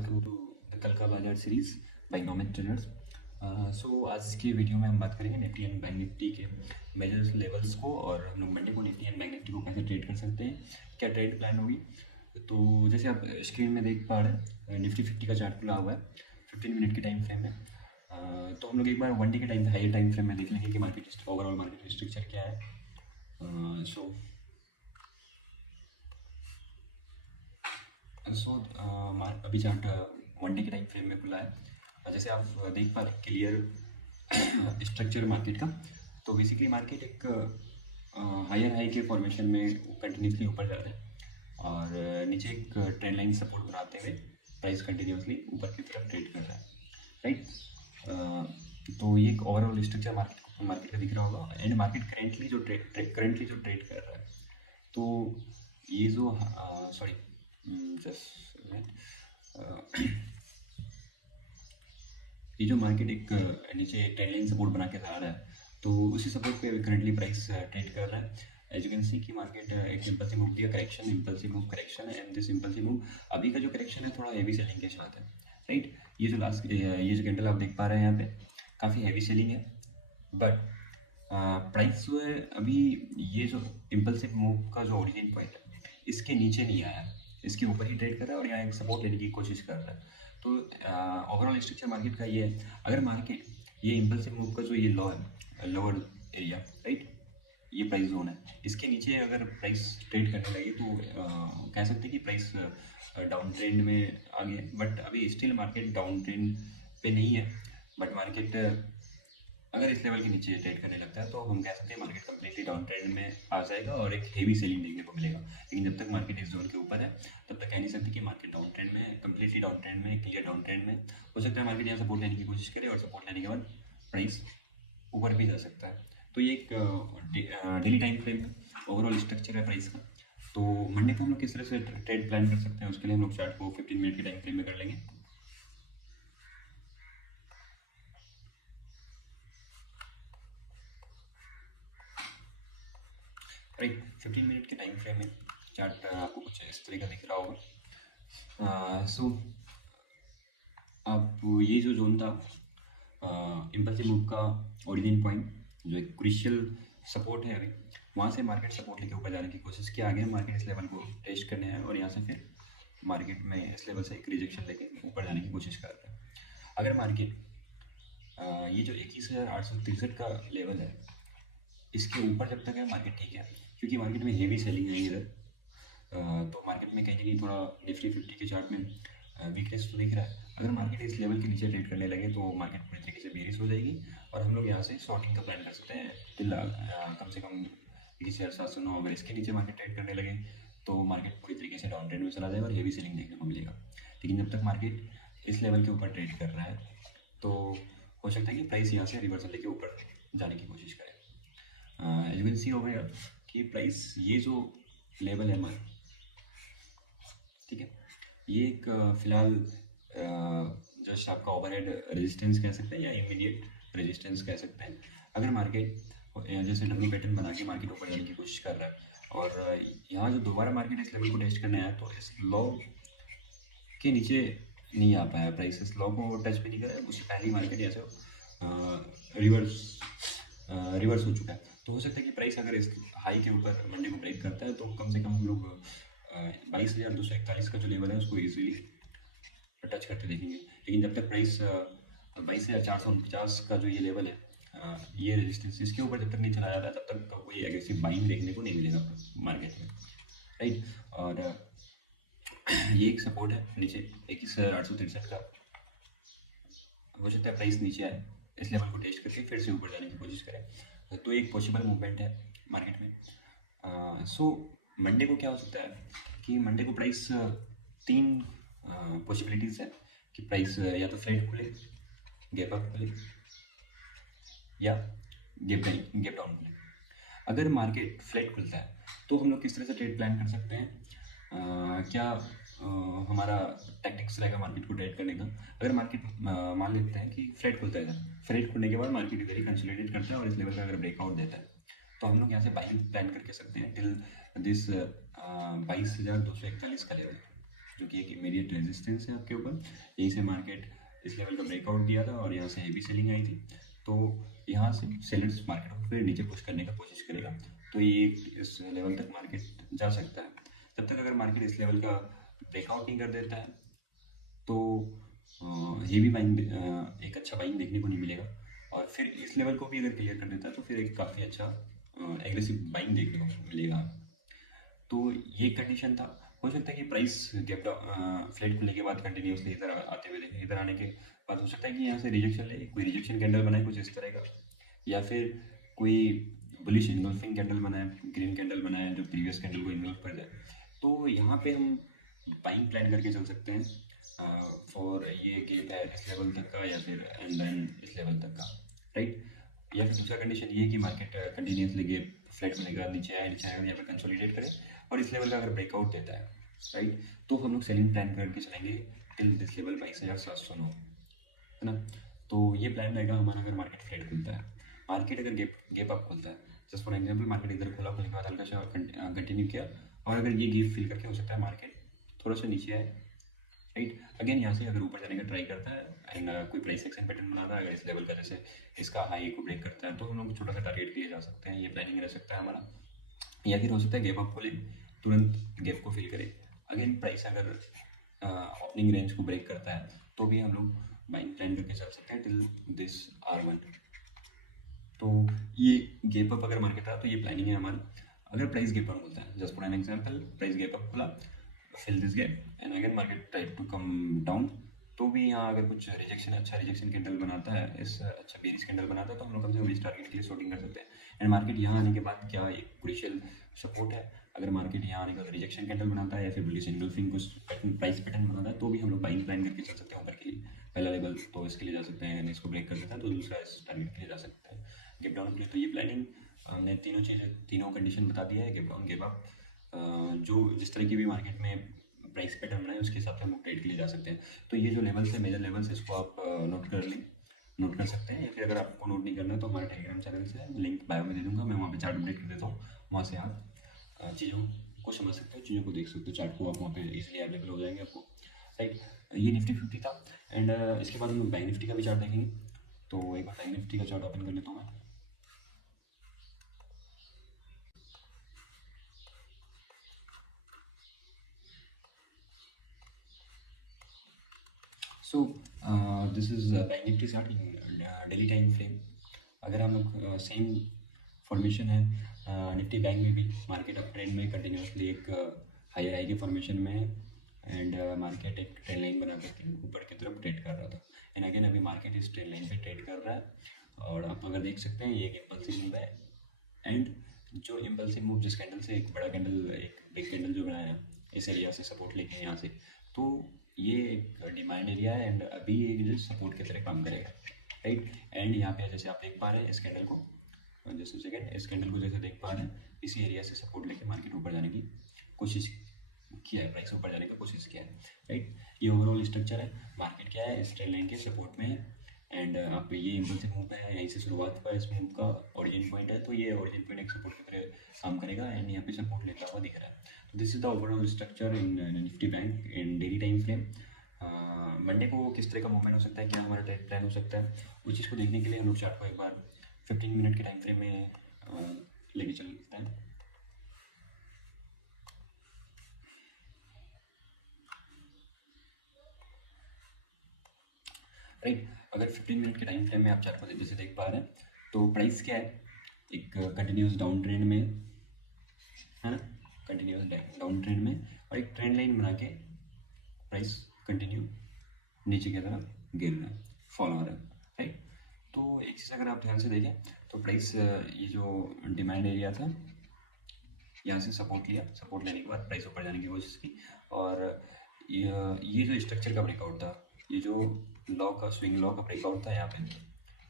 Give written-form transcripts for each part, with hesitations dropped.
Welcome to the कल का बाजार सीरीज बाय नॉमेड ट्रेडर्स। सो आज की वीडियो में हम बात करेंगे निफ्टी एंड बैंक निफ्टी के मेजर लेवल्स को, और हम लोग मंडे को निफ्टी एंड बैंक निफ्टी को कैसे ट्रेड कर सकते हैं, क्या ट्रेड प्लान होगी। तो जैसे आप स्क्रीन में देख पा रहे हैं, निफ्टी 50 का चार्ट खुला हुआ है 15 मिनट के टाइम फ्रेम में। तो हम लोग एक बार वन डे के हाई टाइम फ्रेम में देख लेंगे कि मार्केट ओवरऑल मार्केट स्ट्रक्चर क्या है। सो अभी चार्ट वन डे के टाइम फ्रेम में खुला है, और जैसे आप देख पा रहे क्लियर स्ट्रक्चर मार्केट का। तो बेसिकली मार्केट एक हायर हाई के फॉर्मेशन में कंटिन्यूसली ऊपर जा रहा है, और नीचे एक ट्रेंड लाइन सपोर्ट बनाते हुए प्राइस कंटिन्यूसली ऊपर की तरफ ट्रेड कर रहा है, राइट। तो ये एक ओवरऑल स्ट्रक्चर मार्केट का दिख रहा होगा। एंड मार्केट करेंटली जो ट्रेड कर रहा है, तो ये जो सॉरी जस्ट ये जो मार्केट एक नीचे ट्रेंड लाइन सपोर्ट बना के जा रहा है, तो उसी सपोर्ट पे करंटली प्राइस ट्रेड कर रहा है। एज यू कैन सी कि मार्केट एक इम्पल्सिव मूव दिया, impulsive correction, and this impulsive move अभी का जो करेक्शन है थोड़ा हेवी सेलिंग के साथ है, राइट। ये जो कैंडल आप देख पा रहे हैं यहाँ पे काफ़ी हैवी सेलिंग है, बट प्राइस जो है अभी ये जो इम्पल्सिव मूव का जो ओरिजिन पॉइंट है इसके नीचे नहीं आया, इसके ऊपर ही ट्रेड कर रहा है और यहाँ एक सपोर्ट लेने की कोशिश कर रहा है। तो ओवरऑल स्ट्रक्चर मार्केट का ये है, अगर मार्केट ये इम्पल्सिव मूव का जो ये लॉ है, लोअर एरिया, राइट, ये प्राइस जोन है, इसके नीचे अगर प्राइस ट्रेड करने लगे तो कह सकते हैं कि प्राइस डाउन ट्रेंड में आ गया। बट अभी स्टिल मार्केट डाउन ट्रेंड पे नहीं है, बट मार्केट अगर इस लेवल के नीचे ट्रेड करने लगता है तो हम कह सकते हैं मार्केट कम्प्लीटली डाउन ट्रेंड में आ जाएगा और एक हेवी सेलिंग देखने को मिलेगा। लेकिन जब तक मार्केट इस जोन के ऊपर है तब तक कह नहीं सकते कि मार्केट डाउन ट्रेंड में है, कम्प्लीटली डाउन ट्रेंड में, क्लियर डाउन ट्रेंड में। हो सकता है मार्केट यहाँ सपोर्ट लेने की कोशिश करे और सपोर्ट लेने के बाद प्राइस ऊपर भी जा सकता है। तो ये एक डेली टाइम फ्रेम में ओवरऑल स्ट्रक्चर है प्राइस का। तो मंडे को हम लोग किस तरह से ट्रेड प्लान कर सकते हैं, उसके लिए हम लोग चार्ट को 15 मिनट के टाइम फ्रेम में कर लेंगे। राइट, 15 मिनट के टाइम फ्रेम में चार्ट आपको कुछ इस तरह का दिख रहा होगा। सो आप ये जो जोन था इम्पल्सिव मूव का ओरिजिन पॉइंट, जो एक क्रिशियल सपोर्ट है, अभी वहाँ से मार्केट सपोर्ट लेके ऊपर जाने की कोशिश किया। आगे मार्केट इस लेवल को टेस्ट करने है और यहाँ से फिर मार्केट में इस लेवल से एक रिजेक्शन लेके ऊपर जाने की कोशिश कर रहा है। अगर मार्केट ये जो 21,863 का लेवल है इसके ऊपर जब तक है मार्केट ठीक है, क्योंकि मार्केट में हेवी सेलिंग है इधर। तो मार्केट में कहीं ना कहीं थोड़ा निफ्टी 50 के चार्ट में वीकनेस तो दिख रहा है। अगर मार्केट इस लेवल के नीचे ट्रेड करने लगे तो मार्केट पूरी तरीके से बेरिश हो जाएगी और हम लोग यहाँ से शॉर्टिंग का प्लान कर सकते हैं टिल कम से कम 21,709। अगर इसके नीचे मार्केट ट्रेड करने लगे तो मार्केट पूरी तरीके से डाउन ट्रेंड में चला जाएगा और हेवी सेलिंग देखने को मिलेगा। लेकिन जब तक मार्केट इस लेवल के ऊपर ट्रेड कर रहा है तो हो सकता है कि प्राइस यहाँ से रिवर्सल लेके ऊपर जाने की कोशिश करे। As you can see over here कि प्राइस ये जो लेवल है हमारा, ठीक है, ये एक फिलहाल जस्ट आपका ओवरहेड रेजिस्टेंस कह सकते हैं या इमीडिएट रेजिस्टेंस कह सकते हैं। अगर मार्केट जैसे डब्ल्यू पैटर्न बना के मार्केट ऊपर जाने की कोशिश कर रहा है और यहाँ जो दोबारा मार्केट इस लेवल को टेस्ट करने आया तो इस लॉ के नीचे नहीं आ पाया, प्राइस इस लॉ को टच भी नहीं करा, उससे पहले मार्केट ऐसे रिवर्स हो चुका है। तो हो सकता है कि प्राइस अगर इस हाई के ऊपर मंडे को ब्रेक करता है तो कम से कम हम लोग 22,241 का जो लेवल है उसको इजीली टच करते देखेंगे। लेकिन जब तक प्राइस 22,449 का जो ये लेवल है, ये रेजिस्टेंस, इसके ऊपर जब तक नहीं चला जाता है तब तक कोई एग्रेसिव बाइंग देखने को नहीं मिलेगा मार्केट में, राइट। और ये एक सपोर्ट है नीचे 21,863 का। हो सकता है प्राइस नीचे आए, इस लेवल को टेस्ट करके फिर से ऊपर जाने की कोशिश करें, तो एक पॉसिबल मूवमेंट है मार्केट में। सो मंडे को क्या हो सकता है कि मंडे को प्राइस तीन पॉसिबिलिटीज़ है कि प्राइस या तो फ्लैट खुले, गैप अप खुले या गैप डाउन खुले। अगर मार्केट फ्लैट खुलता है तो हम लोग किस तरह से ट्रेड प्लान कर सकते हैं, क्या हमारा टैक्टिक्स रहेगा मार्केट को ट्रेड करने का। अगर मार्केट मान लेते हैं कि फ्लैट खुलता है, फ्लैट खुलने के बाद मार्केट वेरी कंसोलिडेट करता है और इस लेवल का अगर ब्रेकआउट देता है तो हम लोग यहाँ से बाइंग प्लान करके सकते हैं टिल दिस 22,241 का लेवल, जो कि एक इमीडिएट रेजिस्टेंस है आपके ऊपर। यहीं से मार्केट इस लेवल का ब्रेकआउट दिया था और यहाँ से हेवी सेलिंग आई थी, तो यहाँ से सेलर्स मार्केट को फिर नीचे पुश करने का कोशिश करेगा। तो ये इस लेवल तक मार्केट जा सकता है। जब तक अगर मार्केट इस लेवल का ब्रेकआउट नहीं कर देता है तो हेवी बाइंग एक अच्छा बाइंग देखने को नहीं मिलेगा। और फिर इस लेवल को भी अगर क्लियर कर देता है तो फिर एक काफ़ी अच्छा एग्रेसिव बाइंग देखने को मिलेगा। तो ये कंडीशन था। हो सकता है कि प्राइस गैप फ्लैट खुलने के बाद कंटिन्यूसली इधर आते हुए देखें। इधर आने के बाद हो सकता है कि यहाँ से रिजेक्शन ले, कोई रिजेक्शन कैंडल बनाए कुछ इस तरह का, या फिर कोई बुलिश इनगल्फिंग कैंडल बनाए, ग्रीन कैंडल बनाए जो प्रीवियस कैंडल को इन्वॉल्व कर जाए। तो यहाँ पे हम बाइंग प्लान करके चल सकते हैं फॉर ये गेप है इस लेवल तक का, या फिर एंड देन इस लेवल तक का, राइट। या फिर दूसरा कंडीशन ये है कि मार्केट कंटिन्यूसली गेप फ्लैट होने के बाद नीचे आया, यहाँ पे कंसोलिडेट करे और इस लेवल का अगर ब्रेकआउट देता है, राइट, तो हम लोग सेलिंग प्लान करके चलेंगे टिल दिस लेवल 22,709, है ना। तो ये प्लान रहेगा हमारा अगर मार्केट फ्लैट खुलता है। मार्केट अगर गेप अप खुलता है, जस्ट फॉर एग्जांपल मार्केट इधर खुला, खुलने के बाद हल्का सा कंटिन्यू किया और अगर ये गेप फिल करके हो सकता है मार्केट थोड़ा सा नीचे आए, राइट। अगेन यहाँ से अगर ऊपर जाने का ट्राई करता है एंड कोई प्राइस एक्शन पैटर्न बनाता है, अगर इस लेवल का जैसे इसका हाई को ब्रेक करता है तो हम लोग छोटा सा टारगेट के लिए जा सकते हैं, ये प्लानिंग रह सकता है हमारा। या फिर हो सकता है गैप अप खोले, तुरंत गैप को फिल करे, अगेन प्राइस अगर ओपनिंग रेंज को ब्रेक करता है तो भी हम लोग बाइंग प्लान करके चल सकते हैं टिल दिस R1। तो ये गैप अप अगर मार्केट रहा तो ये प्लानिंग है हमारा। अगर प्राइस गैप अप खुलता है, just for an example price gap up खुला, fill this gap and again market try to come down, तो भी यहाँ अगर कुछ रिजेक्शन, अच्छा रिजेक्शन कैंडल बनाता है, इस अच्छा बेरिश कैंडल बनाता है, तो हम लोग कम से कम इस टारगेट के लिए शॉर्टिंग कर सकते हैं। एंड मार्केट यहाँ आने के बाद क्या एक क्रूशियल सपोर्ट है, अगर मार्केट यहाँ आने के बाद रिजेक्शन कैंडल बनाता है या फिर बुलिश एंगल्फिंग कुछ प्राइस पैटर्न बनाता है, तो भी हम लोग बाइंग प्लान करके चल सकते हैं ऊपर के लिए। पहला लेवल तो इसके लिए जा सकते हैं, इसको ब्रेक कर देता है तो दूसरा इस टारगेट के लिए जा सकते हैं गैप डाउन के लिए। तो ये प्लानिंग हमने तीनों चीज़ें, तीनों कंडीशन बता दिया है, गैप डाउन गैप अप, जो जिस तरह की भी मार्केट में प्राइस पैटर्न बनाए उसके हिसाब से हम ट्रेड के लिए जा सकते हैं। तो ये जो लेवल्स है, मेजर लेवल्स, इसको आप नोट कर सकते हैं, या फिर अगर आपको नोट नहीं करना है तो हमारे टेलीग्राम चैनल से लिंक बायो में दे दूंगा, मैं वहाँ पे चार्ट अपडेट कर देता हूँ, वहाँ से आप चीज़ों को समझ सकते हो, चीज़ों को देख सकते हो, चार्ट को आप वहाँ पे इजीली अवेलेबल हो जाएंगे आपको, राइट। ये निफ्टी 50 था एंड इसके बाद हम लोग बैंक निफ्टी का भी चार्ट देखेंगे। तो एक बार बैंक निफ्टी का चार्ट ओपन कर लेता हूँ मैं। So this is bank Nifty chart in daily time frame. अगर हम लोग सेम फॉर्मेशन है निफ्टी बैंक में भी, मार्केट अप ट्रेंड में कंटिन्यूसली एक हायर हाई के फॉर्मेशन में है एंड मार्केट एक ट्रेंड लाइन बना करके ऊपर की तरफ ट्रेड कर रहा था एंड अगेन अभी मार्केट इस ट्रेंड लाइन पे ट्रेड कर रहा है। और आप अगर देख सकते हैं ये एक इम्पल्सिव मूव है एंड जो इम्पल्सिव मूव जिस कैंडल से एक बड़ा कैंडल, एक बिग कैंडल जो बनाया इस एरिया से सपोर्ट लेके यहाँ से, तो ये एक डिमांड एरिया है एंड अभी ये जो सपोर्ट की तरह काम करेगा, राइट। एंड यहाँ पे जैसे आप देख पा रहे हैं इस कैंडल को, जैसे सेकेंड इस कैंडल को जैसे देख पा रहे हैं, इसी एरिया से सपोर्ट लेके मार्केट ऊपर जाने की कोशिश किया है, प्राइस ऊपर जाने की कोशिश किया है, राइट। ये ओवरऑल स्ट्रक्चर है, मार्केट क्या है इस ट्रेंड लाइन के सपोर्ट में है एंड आप ये इम्पल्सिव मूव है, यहीं से शुरुआत हुआ इस मूव का ओरिजिन पॉइंट है, तो ये ओरिजिन पॉइंट एक सपोर्ट की तरह काम करेगा एंड यहाँ पे सपोर्ट लेता हुआ दिख रहा है। तो this is the overall structure in Nifty bank in daily time frame. Monday को किस तरह का मूवमेंट हो सकता है, क्या हमारा ट्रेड प्लान हो सकता है, उस चीज़ को देखने के लिए हम लोग चार्ट को एक बार 15 मिनट के टाइम फ्रेम में लेके चलते हैं। राइट, अगर 15 मिनट के टाइम फ्रेम में आप चार्ट को जैसे देख पा रहे हैं, तो प्राइस क्या है, एक कंटिन्यूस डाउन ट्रेंड में है ना, कंटिन्यूस डाउन ट्रेंड में, और एक ट्रेंड लाइन बना के प्राइस कंटिन्यू नीचे की तरफ गिर रहा है, फॉल आ रहा है, राइट। तो एक चीज़ अगर आप ध्यान से देखें तो प्राइस ये जो डिमांड एरिया था यहाँ से सपोर्ट लिया, सपोर्ट लेने के बाद प्राइस ऊपर जाने की कोशिश की, और ये जो स्ट्रक्चर का ब्रेकआउट था, ये जो लॉ का स्विंग लॉ का ब्रेकआउट था यहाँ पे,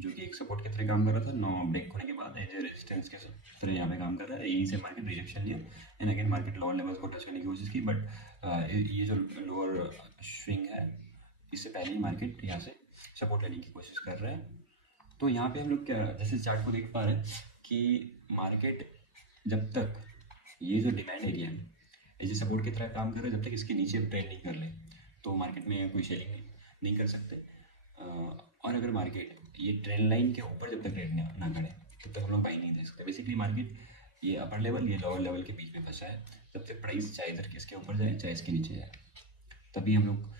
जो कि एक सपोर्ट की तरह काम कर रहा था, नो ब्रेक होने के बाद एज ए रेजिस्टेंस के तरह यहाँ पे काम कर रहा है, यहीं से मार्केट रिजेक्शन लिया and again market lower levels को टच करने की कोशिश की, बट ये जो लोअर स्विंग है इससे पहले ही मार्केट यहाँ से सपोर्ट लेने की कोशिश कर रहा है। तो यहाँ पे हम लोग क्या, जैसे चार्ट को देख पा रहे हैं कि मार्केट जब तक ये जो डिमांड एरिया है ऐसे सपोर्ट की तरह काम कर रहे हैं जब तक इसके नीचे ट्रेड नहीं कर ले तो मार्केट में कोई शेयरिंग नहीं कर सकते। और अगर मार्केट ये ट्रेंड लाइन के ऊपर जब तक ट्रेड ना करे तब तक हम लोग बाई नहीं दे सकते। बेसिकली मार्केट ये अपर लेवल ये लोअर लेवल के बीच में फंसा है, जब तक प्राइस चाहे इधर इसके ऊपर जाए चाहे इसके नीचे जाए तभी हम लोग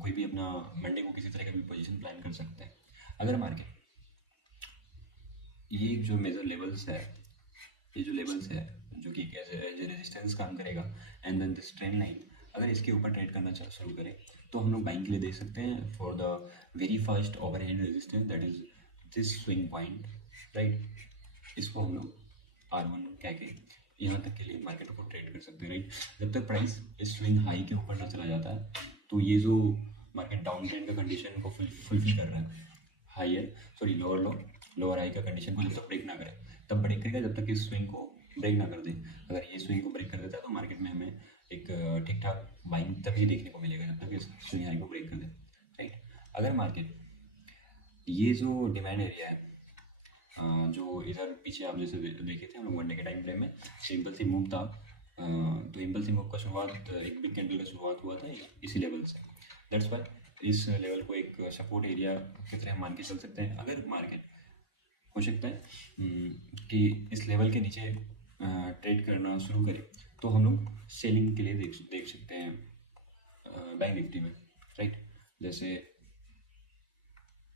कोई भी अपना मंडे को किसी तरह का भी पोजीशन प्लान कर सकते हैं। अगर मार्केट ये जो मेजर लेवल्स है, ये जो लेवल्स है जो कि एज रेजिस्टेंस काम करेगा and then this trend line अगर इसके ऊपर ट्रेड करना शुरू करें तो हम लोग बाइंग के लिए देख सकते हैं for the very first overhead resistance that is this swing point, right. इसको हम लोग R1 कह के यहाँ तक के लिए मार्केट को ट्रेड कर सकते हैं, राइट। जब तक प्राइस इस स्विंग हाई के ऊपर ना चला जाता है तो ये जो मार्केट डाउन ट्रेंड का कंडीशन को फुलफिल कर रहा है, हायर सॉरी लोअर हाई का कंडीशन को जब तक ब्रेक ना करे तब ब्रेक करेगा, जब तक इस स्विंग को ब्रेक ना कर दे। अगर ये स्विंग को ब्रेक कर देता है तो मार्केट में हमें एक ठीक ठाक बाइंग तभी देखने को मिलेगा जब तक इस स्विंग हाई को ब्रेक कर दे, राइट। अगर मार्केट ये जो डिमांड एरिया है जो इधर पीछे आप जैसे देखे थे हम लोग वनडे के टाइम फ्रेम में सिंपल सी मूव था, तो सिंपल सी मूव का शुरुआत एक बिग कैंडल का शुरुआत हुआ था इसी लेवल से। दैट्स वाई इस लेवल को एक सपोर्ट एरिया की तरह मान के चल सकते हैं। अगर मार्केट हो सकता है कि इस लेवल के नीचे ट्रेड करना शुरू करे तो हम लोग सेलिंग के लिए देख सकते हैं बैंक निफ्टी में, राइट। जैसे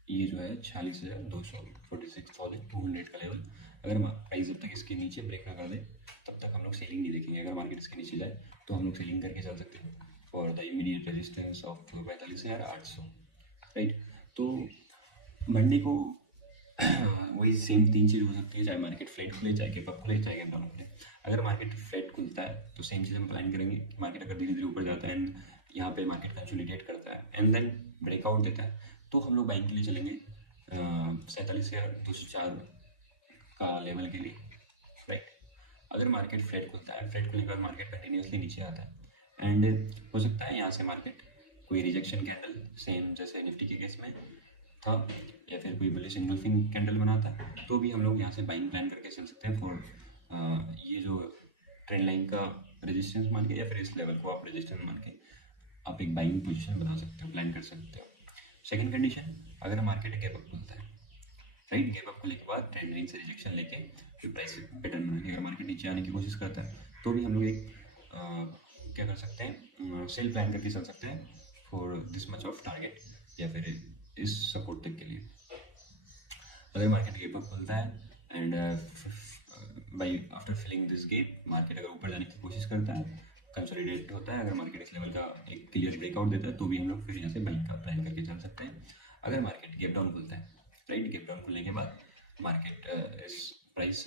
ये जो है 46,246,200 का लेवल, अगर प्राइस जब तक इसके नीचे ब्रेक ना कर दे तब तक हम लोग सेलिंग नहीं देखेंगे। अगर मार्केट इसके नीचे जाए तो हम लोग सेलिंग करके चल सकते हैं for the immediate resistance of 45,800, right. तो मंडे को वही सेम 3 चीज़ हो सकती है, चाहे मार्केट फ्लैट खुले चाहे गैप अप खुले चाहे गैप डाउन खुले। अगर मार्केट फ्लैट खुलता है तो सेम चीज़ हम प्लान करेंगे कि मार्केट अगर धीरे धीरे ऊपर जाता है एंड यहाँ पे मार्केट कंसोलिडेट करता है एंड देन ब्रेकआउट देता है तो हम लोग बाइंग के लिए चलेंगे 47,204 का लेवल के लिए, राइट। अगर मार्केट फ्लैट खुलता है, फ्लैट खुलने के बाद मार्केट कंटिन्यूसली नीचे आता है एंड हो सकता है यहाँ से मार्केट कोई रिजेक्शन कैंडल सेम जैसे निफ्टी के केस में था या फिर कोई बुलिश इंगल्फिंग कैंडल बनाता तो भी हम लोग यहाँ से बाइंग प्लान करके चल सकते हैं फॉर ये जो ट्रेंड लाइन का रेजिस्टेंस मान के या फिर इस लेवल को आप रेजिस्टेंस मान के आप एक बाइंग पोजीशन बना सकते हो, प्लान कर सकते हो। सेकंड कंडीशन, अगर मार्केट गैप अप खुलता है, राइट, गैप अप खुलने के बाद ट्रेंड लाइन से रिजेक्शन लेके फिर प्राइस पैटर्न बनाने, अगर मार्केट नीचे आने की कोशिश करता है तो भी हम लोग एक क्या कर सकते हैं सेल प्लान करके चल सकते हैं for this much of target या फिर इस सपोर्ट तक के लिए। अगर मार्केट गैप अप खुलता है and by after filling this gap market अगर ऊपर जाने की कोशिश करता है, कंसोलिडेट होता है, अगर मार्केट इस लेवल का एक क्लियर ब्रेकआउट देता है तो भी हम लोग फिर यहाँ से बाइंग का प्लान करके चल सकते हैं। अगर मार्केट गैप डाउन खुलता है, राइट, गैप डाउन खुलने के बाद मार्केट इस प्राइस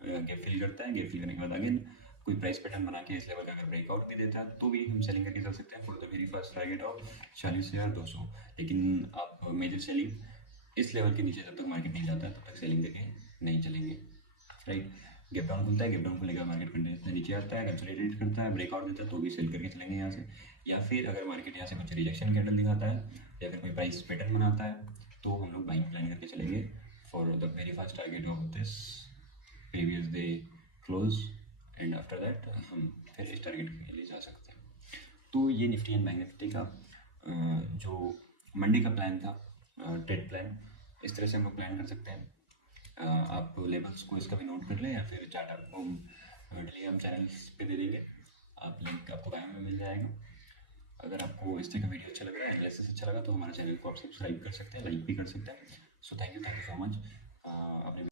गैप फिल करता है, गैप फिल करने के बाद अगेन कोई प्राइस पैटर्न बना के इस लेवल का अगर ब्रेकआउट भी देता है तो भी हम सेलिंग करके चल सकते हैं for the very first target of 40,200। लेकिन आप मेजर सेलिंग इस लेवल के नीचे जब तक मार्केट नहीं जाता तब तक सेलिंग करके नहीं चलेंगे, राइट। गैप डाउन खुलता है, गैप डाउन खुलने के बाद मार्केट कंटिन्यूसली नीचे आता है, कंसोलिडेट करता है, ब्रेकआउट देता है तो भी सेल करके चलेंगे यहाँ से। या फिर अगर मार्केट यहाँ से कुछ रिजेक्शन कैंडल दिखाता है या फिर कोई प्राइस पैटर्न बनाता है तो हम लोग बाइंग प्लान करके चलेंगे for the very first target of this previous day close and after that हम फिर इस टारगेट के लिए जा सकते हैं। तो ये निफ्टी एंड बैंक निफ्टी का जो मंडे का प्लान था, ट्रेड प्लान, इस तरह से हम लोग प्लान कर सकते हैं। आप लेवल्स को इसका भी नोट कर लें या फिर चार्ट आपको टेलीग्राम चैनल पे दे देंगे, आप लिंक आपको बायो में मिल जाएगा। अगर आपको इस तरह का वीडियो अच्छा लग रहा है, एनालिसिस अच्छा लगा तो हमारे चैनल को आप सब्सक्राइब कर सकते हैं, लाइक भी कर सकते हैं। So thank you so much. आपने